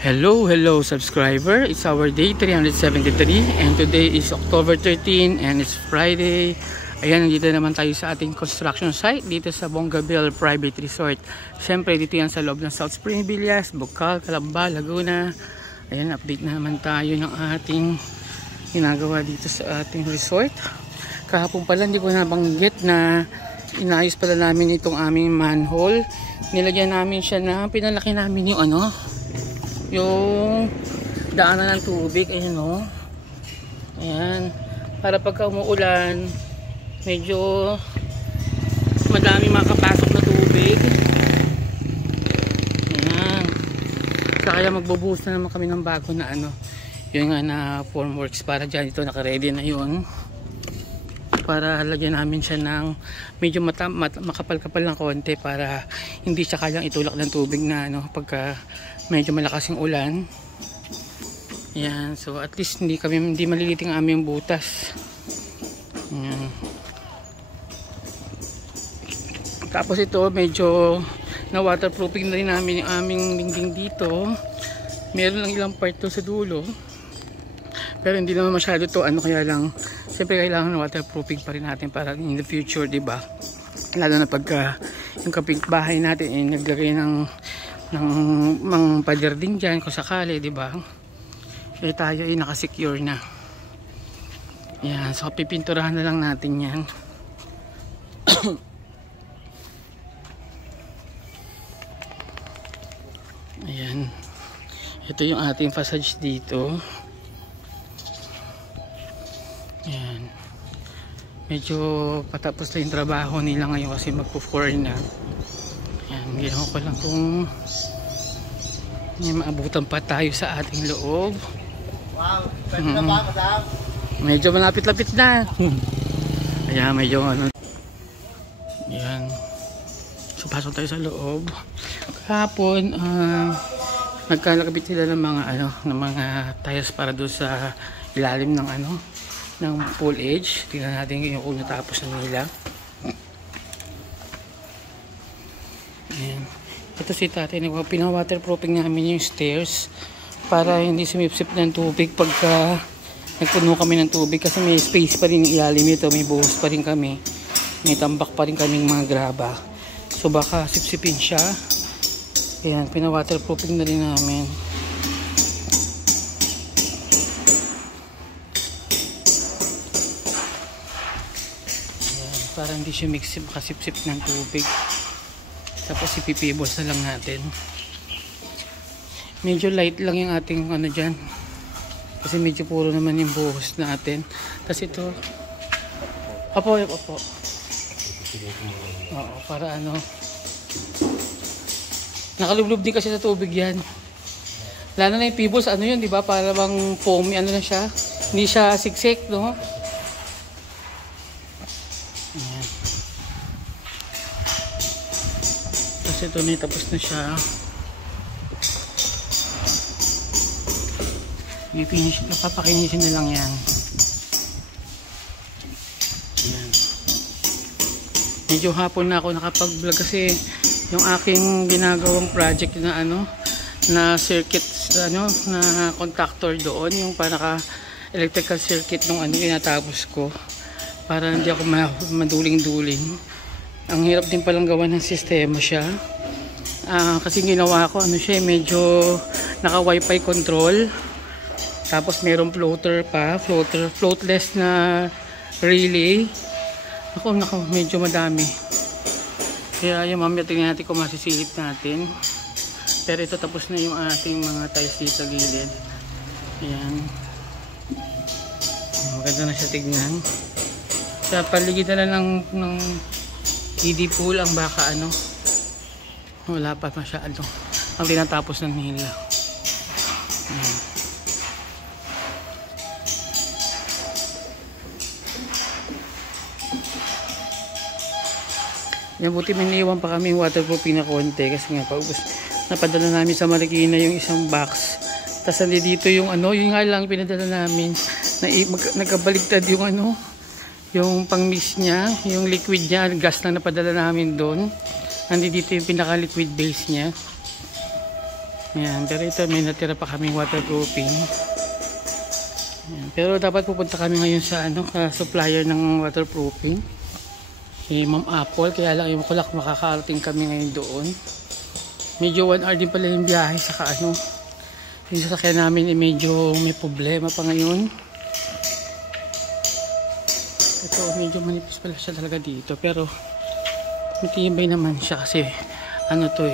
Hello subscriber, it's our day 373 and today is October 13 and it's Friday. Ayan, nandito naman tayo sa ating construction site dito sa Bongabel Private Resort. Siyempre dito yan sa loob ng South Spring Villas, Bocal, Calamba, Laguna. Ayan, update na naman tayo ng ating ginagawa dito sa ating resort. Kahapon pala hindi ko nabanggit na inayos pala namin itong aming manhole. Nilagyan namin siya na pinalaki namin yung yung daanan ng tubig. Ayan o. Ayan. Para pagka umuulan, medyo madami makapasok na tubig. Ayan. Kaya magbubuhos na naman kami ng bago na yun nga na formworks para dyan. Ito naka-ready na yun. Para lagyan namin siya ng medyo makapal-kapal ng konti para hindi siya kayang itulak ng tubig na pagka medyo malakas yung ulan. Yan, so at least hindi maliliting ang aming butas. Yan. Tapos ito medyo na waterproofing na rin namin yung aming dingding dito. Meron lang ilang part to sa dulo. Pero hindi naman masyado to kaya lang siyempre kailangan ng waterproofing pa rin natin para in the future, di ba? Lalo na pagka yung kapitbahay natin naglagay ng mga pader din dyan kung sakali, di ba? Eh tayo nakasecure na. Yan, so pipinturahan na lang natin yan. Ayan. Ito yung ating facade dito. Ayan. Medyo patapos na yung trabaho nila ngayon kasi magpo-4 na. Ayan, ginawa ko lang kung may maabutan pa tayo sa ating loob. Wow, pwede na ba, madam? Medyo malapit-lapit na. Ayan, medyo Ayan. So, pasok tayo sa loob. Kahapon, nagkalakabit sila ng mga tiles para doon sa ilalim ng ng pool edge. Tingnan natin yung kung natapos na nila. Ayan. Ito si tatay, pina-waterproofing namin yung stairs para hindi sumipsip ng tubig pagka nagpuno kami ng tubig kasi may space pa rin yung ilalim nito, may buhos pa rin kami, may tambak pa rin kaming mga graba, so baka sipsipin siya. Ayan, pina-waterproofing na rin namin. Ayan, para hindi siya makasipsip ng tubig. Tapos ipipibos na lang natin. Medyo light lang yung ating dyan. Kasi medyo puro naman yung buhos natin. Tapos ito. Opo. Oo, para nakalublob din kasi sa tubig yan. Lalo na yung pibos, yun, di ba? Para bang foamy, na siya. Hindi siya siksik, no? Ayan. Ito na, tapos na siya. Napapakinisin na lang yan. Ayan. Medyo hapon na ako nakapag-vlog kasi yung aking ginagawang project na na circuit na contactor doon, yung electrical circuit nung tinatapos ko para hindi ako maduling-duling. Ang hirap din palang gawa ng sistema siya. Kasi ginawa ko siya medyo naka wifi control. Tapos merong floatless na relay. Ako medyo madami. Kaya yung mamaya tingnan natin kung masisilip natin. Pero ito tapos na yung ating mga tiles dito sa gilid. Ayan. Maganda na siya tignan. Sa paligid na lang ng kiddie pool ang baka wala pa masyado ang tinatapos ng nila. Ayan. Yan, buti may naiwan pa kami waterproofing na konti kasi nga napadala namin sa Marikina yung isang box. Tapos dito yung yun nga lang pinadala namin na nagkabaligtad yung yung pang-mix niya, yung liquid niya, gas na napadala namin doon. Dito yung pinaka-liquid base niya. Yan, pero ito may natira pa kaming waterproofing. Yan, pero dapat pupunta kami ngayon sa ano, supplier ng waterproofing. Si Ma'am Apple, kaya lang yung kulak makakarating kami ngayon doon. Medyo 1 hour din pala yung biyahe, saka ano, yung sasakyan namin medyo may problema pa ngayon. Ito medyo manipis pala siya talaga dito, pero matibay naman siya kasi ano to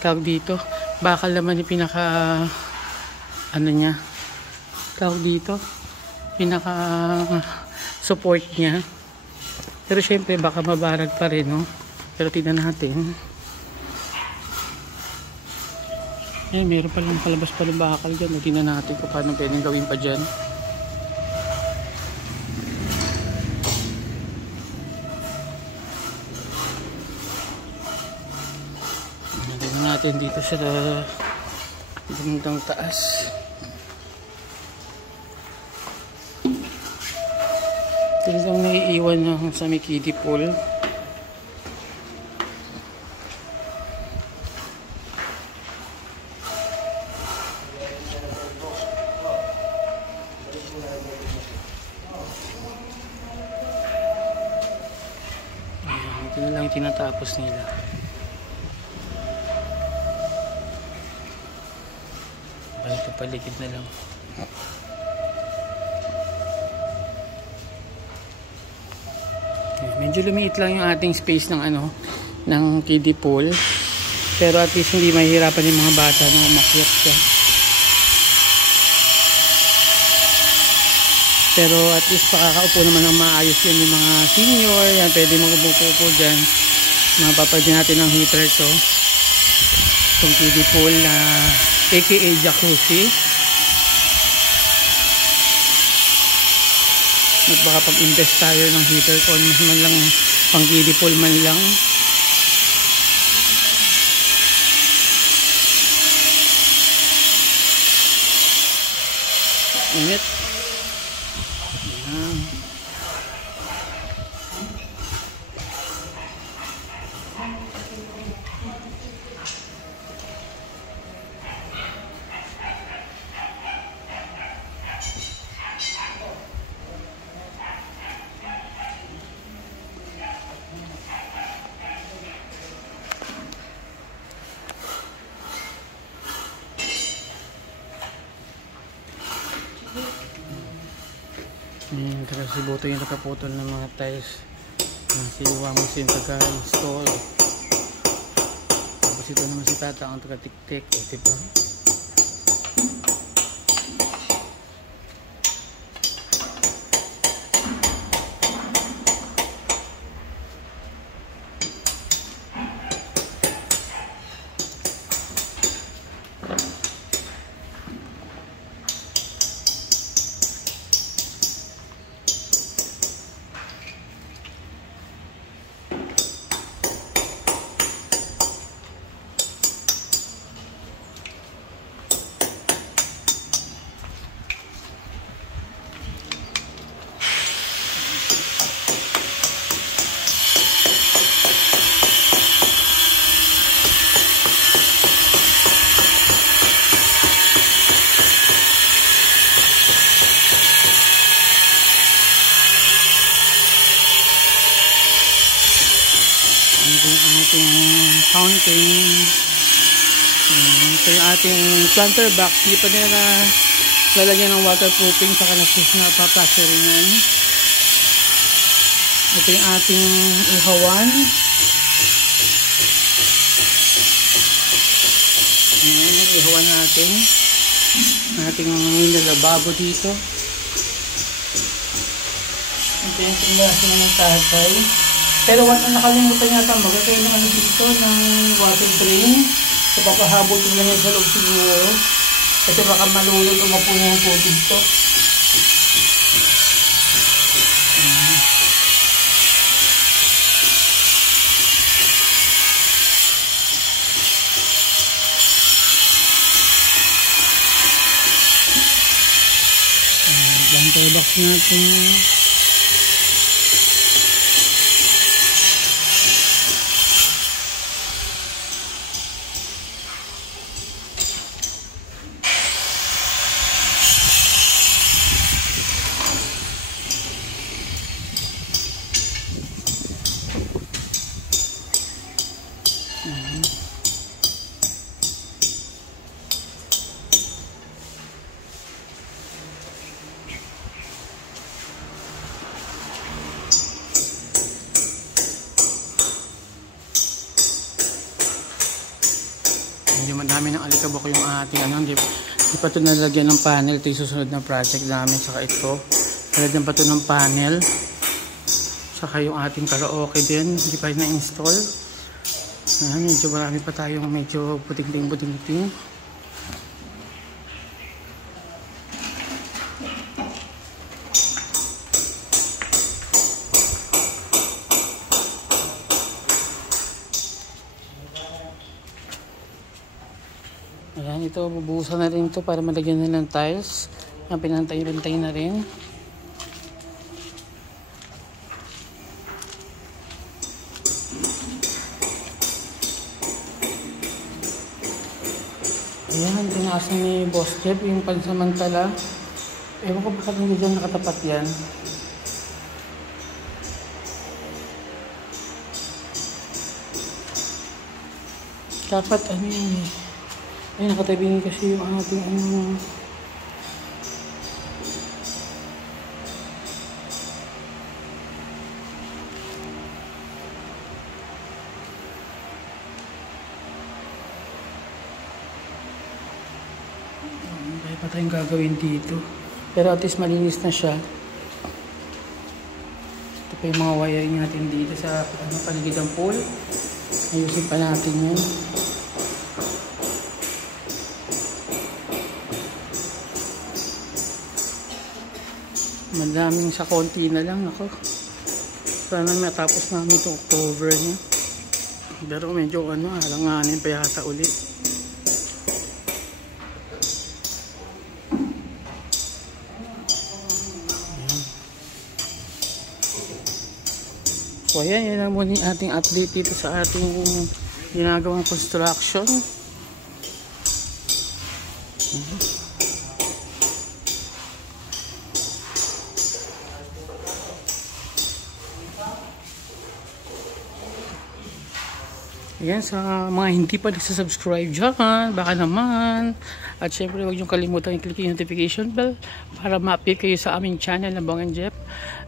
tawag dito, bakal naman yung pinaka ano niya, tawag dito, pinaka support niya. Pero syempre baka mabarag pa rin, no? Pero tignan natin. Ayan, meron palang palabas pa ng bakal dyan. Tignan natin kung paano pwedeng gawin pa dyan. Tignan natin dito sa bandang taas. Tignan naiiwan na sa may kiddie pool. Ito na lang tinatapos nila. Ito paligid na lang. Medyo lumiit lang yung ating space ng ano, ng kiddie pool. Pero at least hindi mahihirapan yung mga bata na umakyat siya. Pero at least pakakaupo naman ng maayos yun yung mga senior. Yan, pwede mag-upo dyan. Mapapagyan natin ng heater to. Itong kiddie pool na aka jacuzzi. Magpakapag-invest tayo ng heater ko. Mas man lang pang kiddie pool man lang. Init. Ayan. Tapos si Boto yung nakaputol ng mga tiles ng si Wamusin taga-install. Tapos ito naman si Tata ang taga-tik-tik, diba? Fountain. Ito yung ating planter box. Hindi pa nila lalagyan ng waterproofing sa kanasis na paplasteringan. Ito yung ating ihawan. Ayan yung ihawan natin. Ating nilalababo dito. Ito yung simulasin ng tatay. Pero wala na nakalimutan yata magkakain ng ano dito ng water drain. So papahabol ko lang yan sa loob siguro. Kasi baka malulog o mapuno yung tubig to. Planter box natin. medyo madami ng alikabok yung ating ano, hindi pa ito nalagyan ng panel. Ito yung susunod na project namin. Saka ito, nalagyan pa ito ng panel. Saka yung ating karaoke din, hindi pa na-install. Ayan, medyo marami pa tayong medyo puting-ting. Ayan, ito, bubuhusan na rin ito para malagyan na ng tiles. Ayan, pinantay-bantay na rin. Ayan, tinaas ni Boss Jeff yung pansamantala. Ewan ko bakit hindi dyan nakatapat yan. Dapat ano yun eh. Ay, nakatabingin kasi yung ating ano. May pa tayong gagawin dito. Pero at least malinis na siya. Ito pa yung mga wiring natin dito sa ano, paligid ng pool. Ayusin pa natin yun. Madaming sa konti na lang ako. Sana matapos namin itong cover niya. Pero medyo ano, alanganin pa yata ulit. Ayan. So ayan, yan lang muna yung ating update dito sa ating ginagawang construction. Ayan, sa mga hindi pa nagsasubscribe dyan, baka naman. At syempre, huwag niyong kalimutan i-click yung notification bell para ma-update kayo sa aming channel na Bong and Jeff.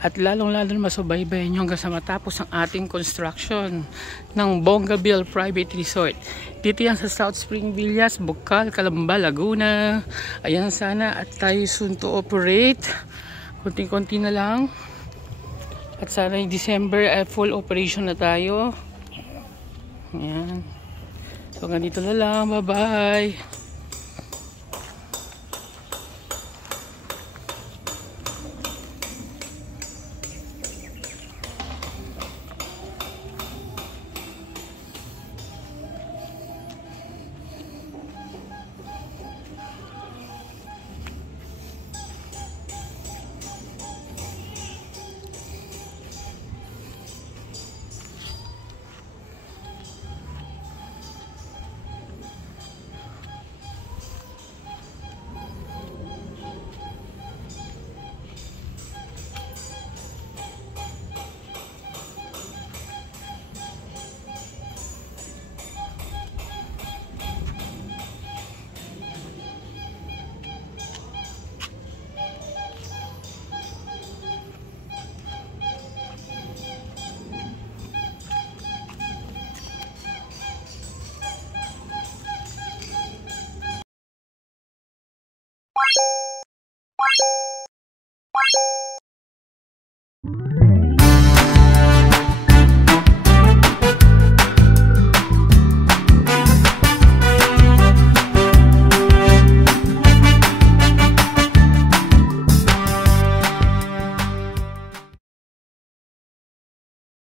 At lalong-lalo na masubaybayan nyo hanggang sa matapos ang ating construction ng Bongabel Private Resort. Dito yan sa South Spring Villas, Bukal, Calamba, Laguna. Ayan, sana at tayo soon to operate. Konting-konti na lang. At sana yung December full operation na tayo. Ayan. So, ganito na lang. Bye-bye.